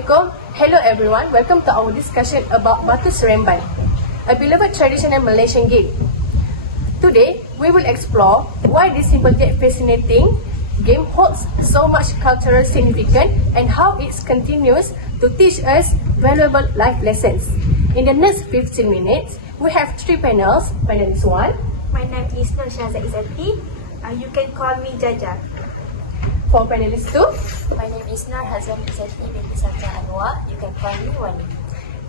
Assalamualaikum. Hello everyone. Welcome to our discussion about Batu Seremban, a beloved traditional Malaysian game. Today, we will explore why this simple yet fascinating game holds so much cultural significance and how it continues to teach us valuable life lessons. In the next 15 minutes, we have three panels. Panelist 1. My name is Nur Shahzad Izzati. You can call me Jaja. For panelist 2. My name is Nur Hazan Izzati binti Satya Anwar. You can call me Wani.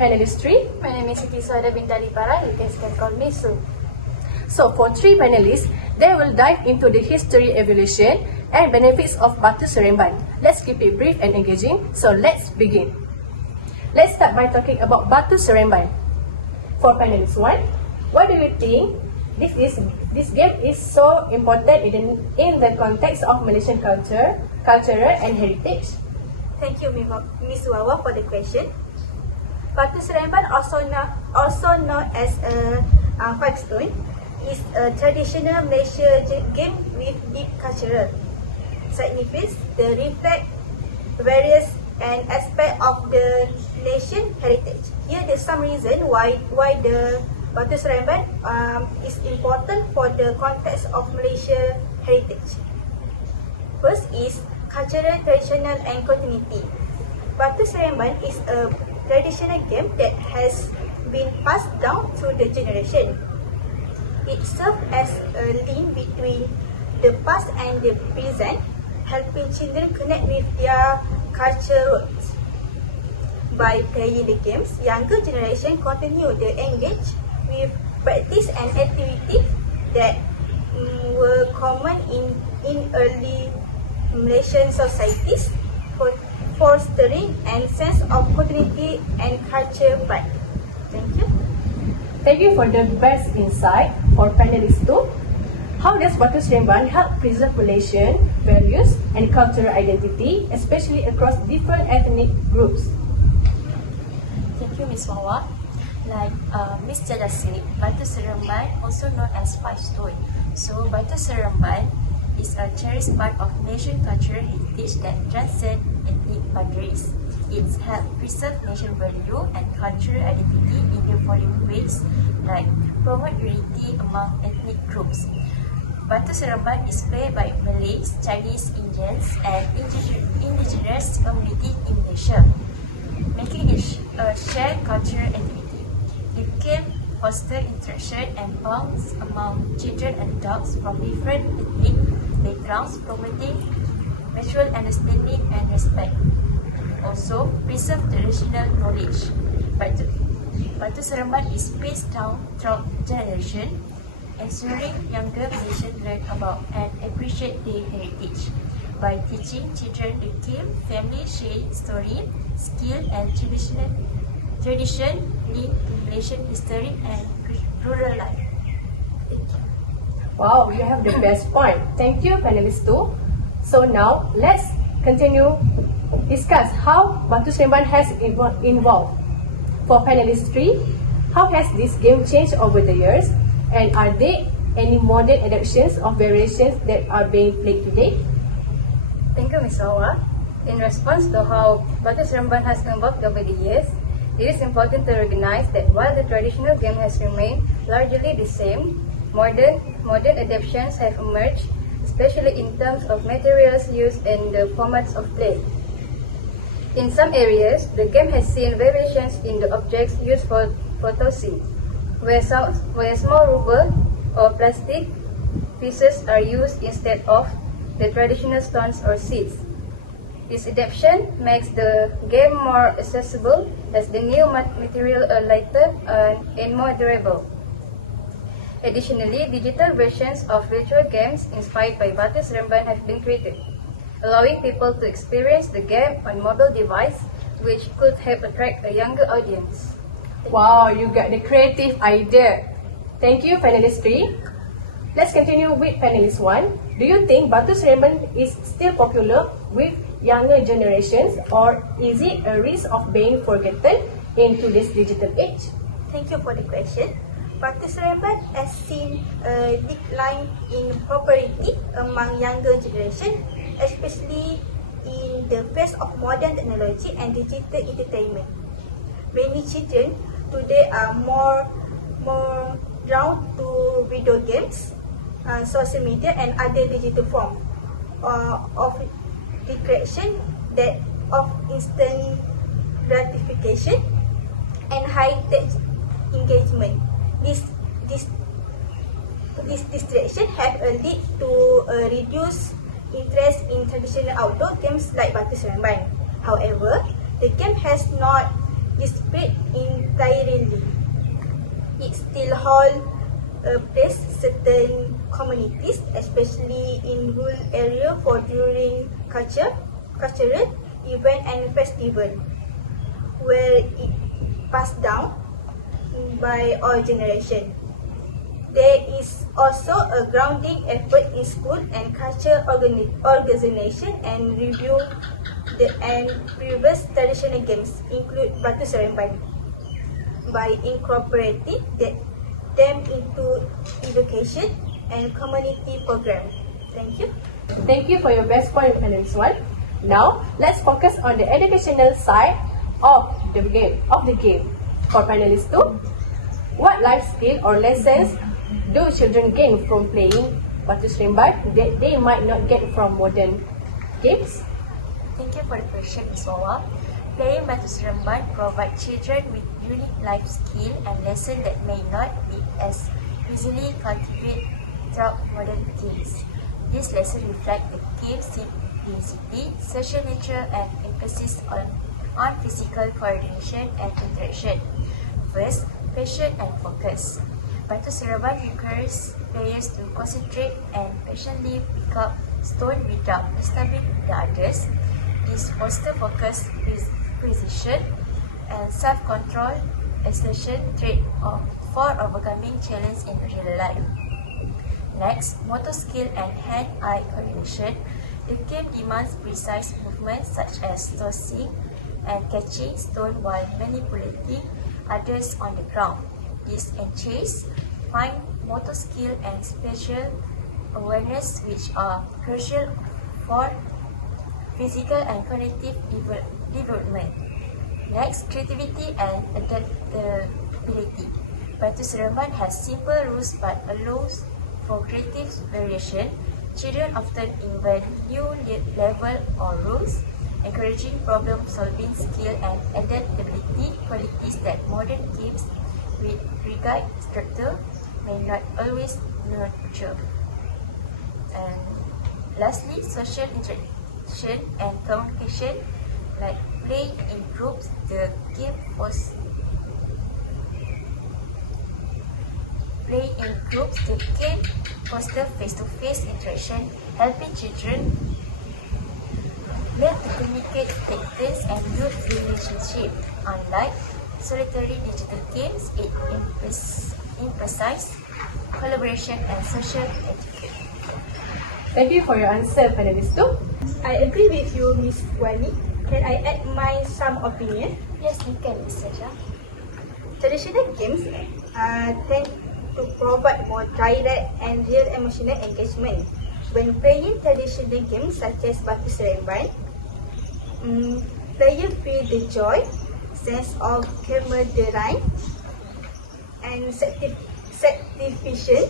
Panelist 3. My name is Siti Suada binti Alipara. You can call me Su. So for three panelists, they will dive into the history, evolution, and benefits of Batu Seremban. Let's keep it brief and engaging. So let's begin. Let's start by talking about Batu Seremban. For panelist 1, why do you think this game is so important in the context of Malaysian cultural and heritage? Thank you, Miss Wawa, for the question. Batu Seremban, also known as a Quackstone, is a traditional Malaysian game with deep cultural significance. They reflect various aspects of the nation heritage. Here, there's some reason why the Batu Seremban is important for the context of Malaysia heritage. First is cultural, traditional and continuity. Batu Seremban is a traditional game that has been passed down through the generation. It serves as a link between the past and the present, helping children connect with their cultural roots. By playing the games, younger generation continue to engage with practice and activity that were common in early Malaysian societies, fostering a sense of continuity and culture pride. Thank you. Thank you for the best insight. For panelist 2, how does Batu Seremban help preserve Malaysian values and cultural identity, especially across different ethnic groups? Thank you, Miss Wawa. Like Miss Jaja said, Batu Seremban, also known as Five Stone. So Batu Seremban is a cherished part of Malaysian cultural heritage that transcends ethnic boundaries. It's helped preserve nation value and cultural identity in the following ways, like promote unity among ethnic groups. Batu Seremban is played by Malays, Chinese, Indians, and indigenous communities in Malaysia, making it a shared cultural activity. The game fosters interaction and bonds among children and adults from different ethnic backgrounds, promoting mutual understanding and respect. Also, preserve traditional knowledge. Batu Seremban is passed down throughout generation, ensuring younger Malaysians learn about and appreciate their heritage. By teaching children the game, families share story, skill, and tradition linked to Malaysian history and rural life. Wow, you have the best point. Thank you, panelist 2. So now, let's continue discuss how Batu Seremban has evolved. For panelist 3, how has this game changed over the years? And are there any modern adaptations of variations that are being played today? Thank you, Ms. Wawa. In response to how Batu Seremban has evolved over the years, it is important to recognize that while the traditional game has remained largely the same, modern adaptations have emerged, especially in terms of materials used and the formats of play. In some areas, the game has seen variations in the objects used for tossing, where small rubber or plastic pieces are used instead of the traditional stones or seeds. This adaptation makes the game more accessible as the new material are lighter and more durable. Additionally, digital versions of virtual games inspired by Batu Seremban have been created, allowing people to experience the game on mobile device, which could help attract a younger audience. Wow, you got the creative idea. Thank you, panelist 3. Let's continue with panelist 1. Do you think Batu Seremban is still popular with younger generations, or is it a risk of being forgotten in today's digital age? Thank you for the question. Batu Seremban has seen a decline in popularity among younger generation, especially in the face of modern technology and digital entertainment. Many children today are more drawn to video games, social media and other digital forms of recreation that of instant gratification and high-tech engagement. This distraction have led to a reduced interest in traditional outdoor games like Batu Seremban. However, the game has not disappeared entirely. It still holds a place certain communities, especially in rural areas, for during cultural event and festival, where it passed down by all generation. There is also a grounding effort in school and culture organization and review and previous traditional games, include Batu Seremban, by incorporating them into education and community program. Thank you. Thank you for your best point, panelist 1. Now, let's focus on the educational side of the game. For panelist 2, what life skill or lessons do children gain from playing Batu Seremban that they might not get from modern games? Thank you for the question, Ms. Wawa. Playing Batu Seremban provides children with unique life skill and lessons that may not be as easily cultivated throughout modern games. These lessons reflect the game's simplicity, social nature, and emphasis on physical coordination and interaction. First, passion and focus. Batu Seremban encourages players to concentrate and patiently pick up stone without disturbing the others. This fosters focus, precision, and self-control, essential trait for overcoming challenges in real life. Next, motor skill and hand-eye coordination. The game demands precise movements such as tossing and catching stone while manipulating others on the ground. This enhances fine motor skill and spatial awareness, which are crucial for physical and cognitive development. Next, creativity and adaptability. Batu Seremban has simple rules but allows for creative variation. Children often invent new level or rules, encouraging problem-solving skill and adaptability, qualities that modern games with rigid structure may not always nurture. And lastly, social interaction and communication. Like playing in groups, the game foster face-to-face interaction, helping children learn to communicate, take turns, and build relationships. Unlike solitary digital games, it emphasizes collaboration and social etiquette. Thank you for your answer, panelist 2. I agree with you, Ms. Wani. Can I add my some opinion? Yes, you can, Ms. Saja. Traditional games tend to provide more direct and real emotional engagement. When playing traditional games such as Batu Seremban, players feel the joy, sense of camaraderie, and satisfaction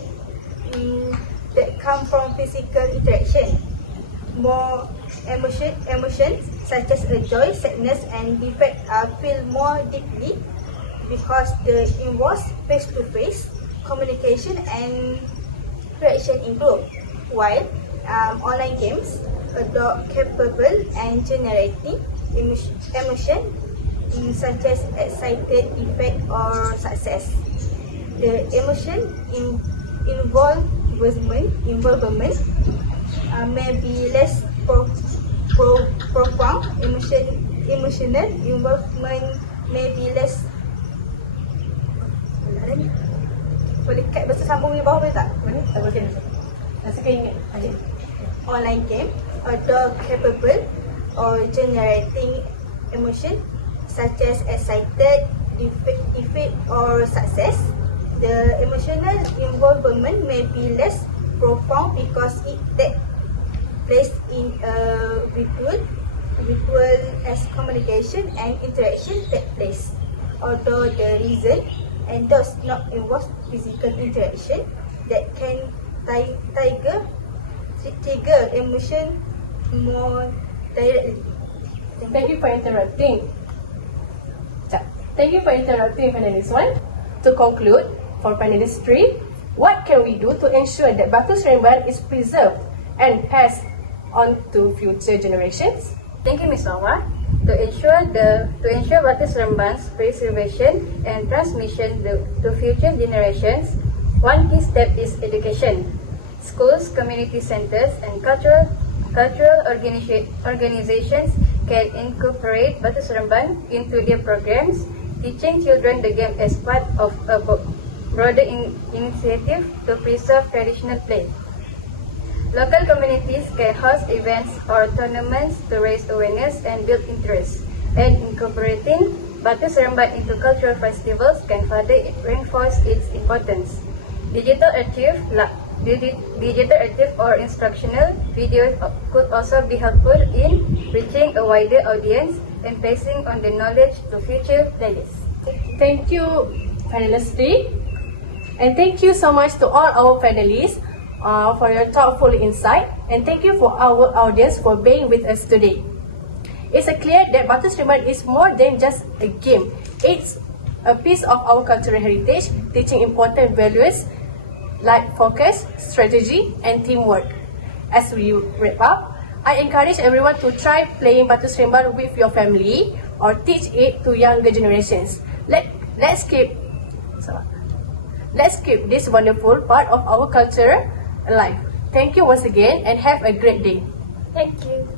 that come from physical interaction. More emotions such as joy, sadness, and defeat feel more deeply because they involve face-to-face communication and interaction in group. While online games are capable and generating emotion such as excited, defeat, or success. The emotion involvement may be less profound. Emotional involvement may be less. Boleh kat bahasa sambung di bawah boleh tak? Boleh? Tak boleh. Rasa ingat. Online game are capable of generating emotion such as excited, defeat, or success. The emotional involvement may be less profound because it takes place in a virtual ritual as communication and interaction take place. Although the reason and does not involve physical interaction that can trigger emotion more directly. Thank you for interrupting. Thank you for interrupting panelist 1. To conclude, for panelist 3, what can we do to ensure that Batu Seremban is preserved and passed on to future generations? Thank you, Ms. Wawa. To ensure Batu Seremban's preservation and transmission to future generations, one key step is education. Schools, community centers, and cultural organizations can incorporate Batu Seremban into their programs, teaching children the game as part of a broader initiative to preserve traditional play. Local communities can host events or tournaments to raise awareness and build interest, and incorporating Batu Seremban into cultural festivals can further reinforce its importance. Digital archive or instructional videos could also be helpful in reaching a wider audience and passing on the knowledge to future players. Thank you, panelist 3. And thank you so much to all our panelists for your thoughtful insight. And thank you for our audience for being with us today. It's clear that Batu Seremban is more than just a game. It's a piece of our cultural heritage, teaching important values like focus, strategy, and teamwork. As we wrap up, I encourage everyone to try playing Batu Seremban with your family or teach it to younger generations. Let's keep this wonderful part of our culture alive. Thank you once again and have a great day. Thank you.